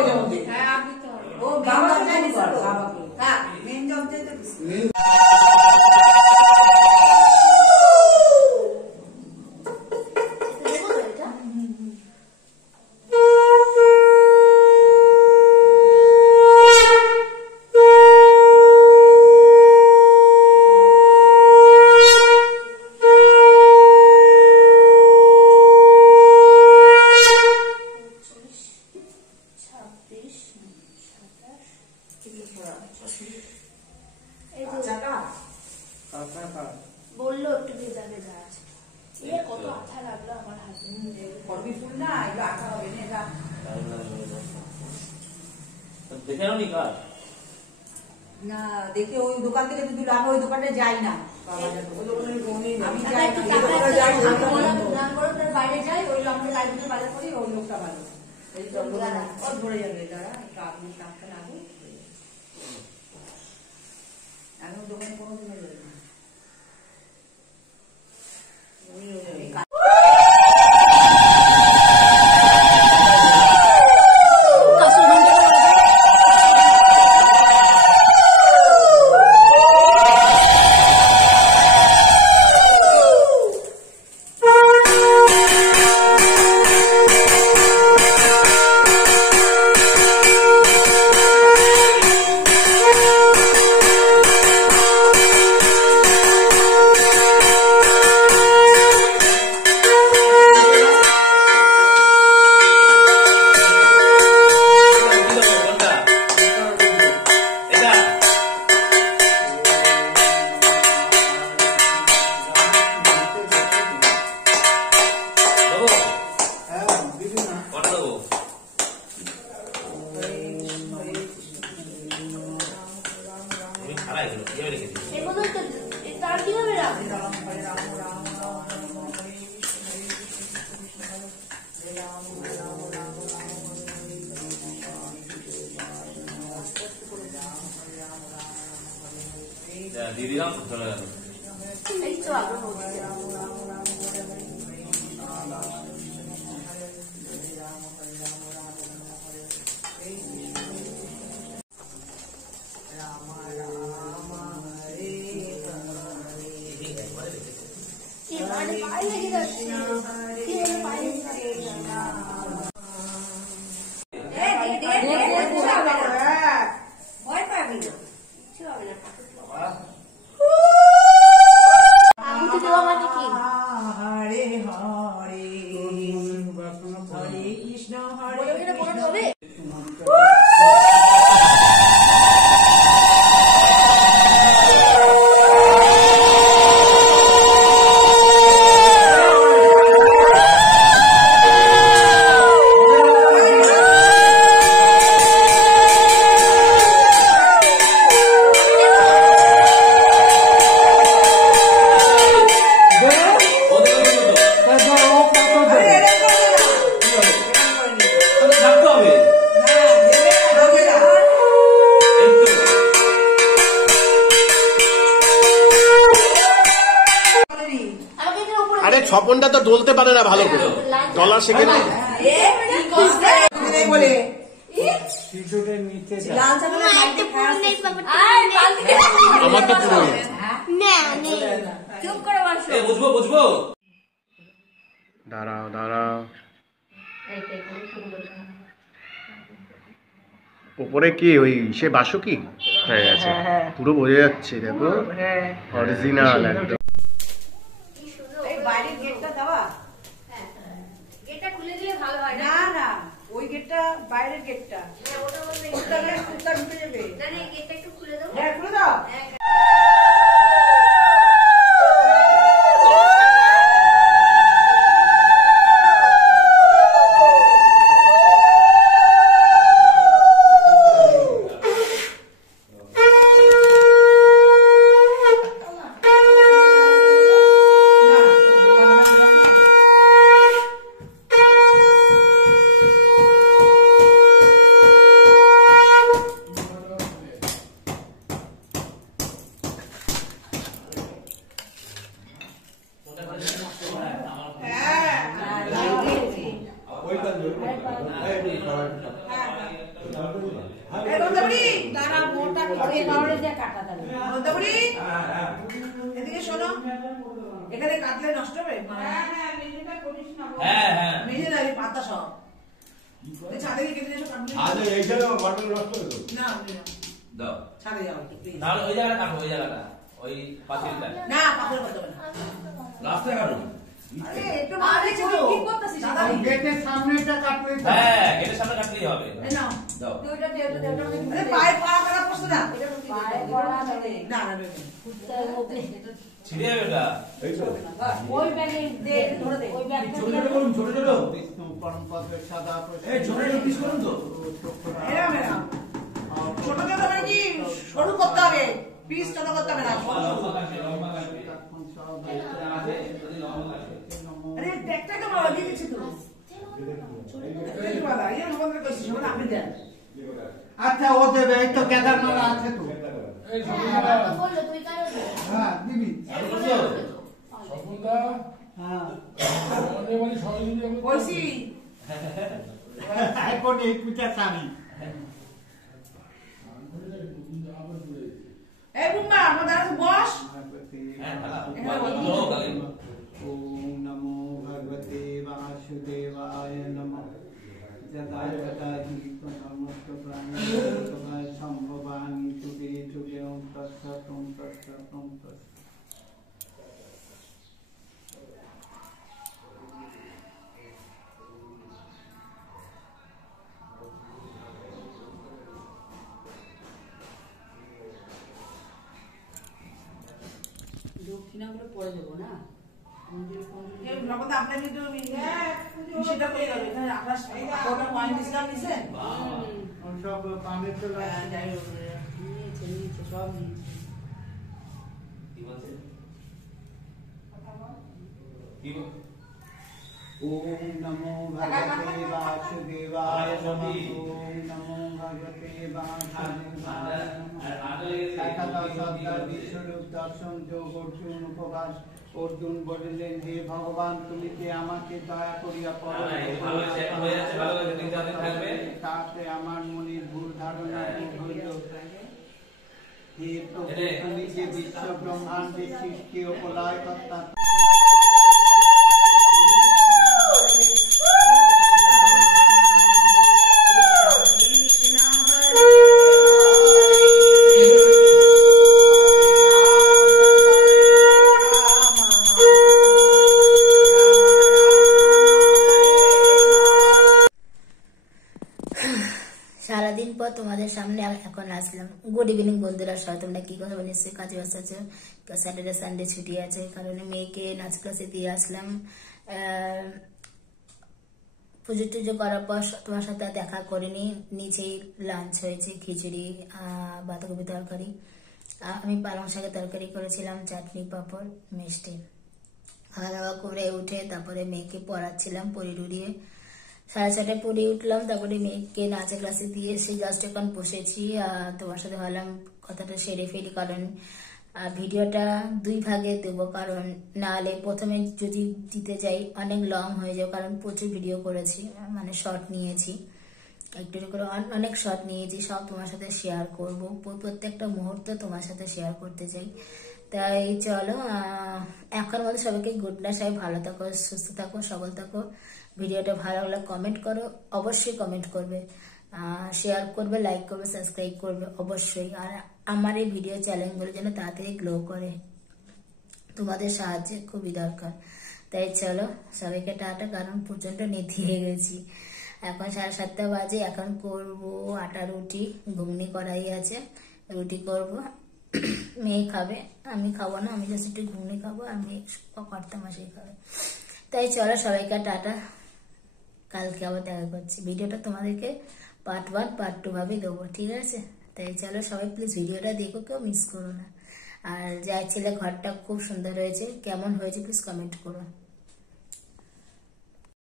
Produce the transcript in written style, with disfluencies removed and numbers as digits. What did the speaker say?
ওই জন্য হ্যাঁ আপনি তো ও বাবা জানি করো বাবাকে হ্যাঁ মেন জব দিয়ে তো বললো একটু ভেজা ভেজা আছে কত আঠা লাগলো আমার হাতে করবি ফুল না এগুলো আঠা হবে না এটা দেখে নাও নি কার না দেখে ওই দোকান থেকে যদি আমি ওই দোকানে যাই না আমি যাই বাইরে যাই ওই আমাদের লাইব্রেরি বাজার করি ওই লোকটা ভালো এই ধরে যাবে দাঁড়া আপনি কাপটা লাগবে আমি ওই দোকানে কোনোদিন যাই না দিদিরাম চলে গেল এই তো আগে স্বপনটা তো ডলতে পারে না ভালো করে ডলা শেখে না আমার তো পুরো বুঝবো বুঝবো দাঁড়াও দাঁড়াও উপরে কি ওই সে বাসকি হয়ে গেছে পুরো বোঝা যাচ্ছে দেখো অরিজিনাল একদম বাইরের গেটটা দেওয়া গেটটা খুলে দিলে ভালো হয় না না ওই গেটটা বাইরের গেটটা ওটা ঢুকে যাবে না না গেটটা একটু খুলে দাও হ্যাঁ খুলে দাও এই কারণে যে কাটা তাহলে বলতে এদিকে শোনো, এখানে কাটলে নষ্ট হবে। হ্যাঁ হ্যাঁ মেজে যাবে পাতা সব ছাদে গিয়ে কেটে এসো কাটলে। আচ্ছা এইখানে বাটন নষ্ট হলো না দাও ছাদে যাও প্লিজ। না ওই জায়গাটা কাটো, ওই জায়গাটা ওই পাঁচিলটা না পাথর করতে হবে না। রাস্তায় কাটো। আরে একটু মারে ছিল কি করতেছিস দাদা? গেটের সামনেটা কাটলে হ্যাঁ গেটের সামনে কাটলেই হবে। এই নাও দাও ওইটা দেওটা আরে পায়ে পড়া খারাপ করছ না? পায়ে পড়া চলে না না কুত্তার মধ্যে ছিড়ে যাবে ওটা। এই তো ওই ব্যাগে দে ধরে দে ওই ব্যাগটা ছোট ছোট করুন, ছোট ছোট বিষ্ণু পরম পদে সদা এই ছোট ছোট পিস করুন তো। এরা মেরা ছোট ছোট মানে কি সরু করতে হবে, পিস ছোট করতে হবে না। আরে ব্যাগটা কেমন লাগিয়ে দিছিস তো? এই বাবা এই আমাদের কইছিস না আপনি দেন। আচ্ছা ও দেবে, এই তো কেদারমালা আছে তো। বললো তুই কারো হ্যাঁ দিবি। আর করছো? হ্যাঁ কইছি এখন এই পিঠা টানি। এই বুম্বা আমাদের আছে বস। হ্যাঁ ভালো এখানে বল। ভালো তাহলে ওম নমো ভগবতে বাসুদেবায় নমঃ। যদা যদা হি সমস্ত প্রাণী সম্ভবামি যুগে যুগে ওম তৎসৎ ওম তৎসৎ ওম তৎসৎ। দক্ষিণাগুলো পরে দেবো না এই নগদ আপনাকে তো সেটা করে যাবে এখানে আপনার কত পয়েন্ট দিছিলাম নিছেন সব পানির তো যাই হোক নিয়েছে নিয়েছে সব নিয়েছে কি বলছে? কি বল? ওম নমো ভগবতে বাসুদেবায় নমঃ। ওম নমো ভগবতে বাসুদেবায় নমঃ। একাদশ অধ্যায় বিশ্বরূপ দর্শন যোগ অর্জুন উপবাস। অর্জুন বলিলেন, হে ভগবান, তুমি কি আমাকে দয়া করিয়া পড়ো। ভালো হয়েছে, হয়ে যাচ্ছে, ভালো হয়েছে, 3-4 দিন থাকবে। তাতে আমার মনের ভুল ধারণা দূর হইল। হে প্রভু, তুমি যে বিশ্ব ব্রহ্মাণ্ডের সৃষ্টি ও প্রলয় কর্তা। সারাদিন পর তোমাদের সামনে এখন আসলাম। গুড ইভিনিং বন্ধুরা, সবাই তোমরা কি কথা নিশ্চয়ই কাজে ব্যস্ত আছো। স্যাটারডে সানডে ছুটি আছে, কারণে মেয়েকে নাচ ক্লাসে দিয়ে আসলাম। পুজো টুজো করার পর তোমার সাথে দেখা করিনি। নিচেই লাঞ্চ হয়েছে, খিচুড়ি, বাঁধাকপি তরকারি, আমি পালং শাকের তরকারি করেছিলাম, চাটনি, পাঁপড়, মিষ্টি। খাওয়া দাওয়া করে উঠে তারপরে মেয়েকে পড়াচ্ছিলাম, পড়ি ডুড়িয়ে 6:30 পড়ে উঠলাম। তারপরে মেয়েকে নাচের ক্লাসে দিয়ে এসে জাস্ট এখন বসেছি। তোমার সাথে ভাবলাম কথাটা সেরে ফেলি, কারণ ভিডিওটা 2 ভাগে দেবো, কারণ নাহলে প্রথমে যদি দিতে যাই অনেক লং হয়ে যাবে, কারণ প্রচুর ভিডিও করেছি, মানে শর্ট নিয়েছি, একটু করে অনেক শর্ট নিয়েছি, সব তোমার সাথে শেয়ার করব, প্রত্যেকটা মুহূর্ত তোমার সাথে শেয়ার করতে চাই। তাই চলো, এখন মধ্যে সবাইকে গুড নাইট, সবাই ভালো থাকো, সুস্থ থাকো, সবল থাকো। ভিডিওটা ভালো লাগলে কমেন্ট করো, অবশ্যই কমেন্ট করবে, শেয়ার করবে, লাইক করবে, সাবস্ক্রাইব করবে অবশ্যই। আর আমার এই ভিডিও চ্যানেলগুলো যেন তাড়াতাড়ি গ্লো করে, তোমাদের সাহায্য খুবই দরকার। তাই চলো সবাইকে টাটা, কারণ প্রচন্ড নেতি হয়ে গেছি। এখন 7:30 বাজে, এখন করব আটা রুটি, ঘুগনি কড়াই আছে, রুটি করব, মেয়ে খাবে, আমি খাবো না, আমি জাস্ট একটু ঘুগনি খাবো, আর মেয়ে কর্তা মাসে খাবে। তাই চলো সবাইকে টাটা, কালকে আবার দেখা করছি। ভিডিওটা তোমাদেরকে পার্ট 1 পার্ট 2 ভাবে দেবো, ঠিক আছে? তাই চলো সবাই প্লিজ ভিডিওটা দেখো, কেউ মিস করো না। আর যাই ছেলে ঘরটা খুব সুন্দর হয়েছে, কেমন হয়েছে প্লিজ কমেন্ট করো।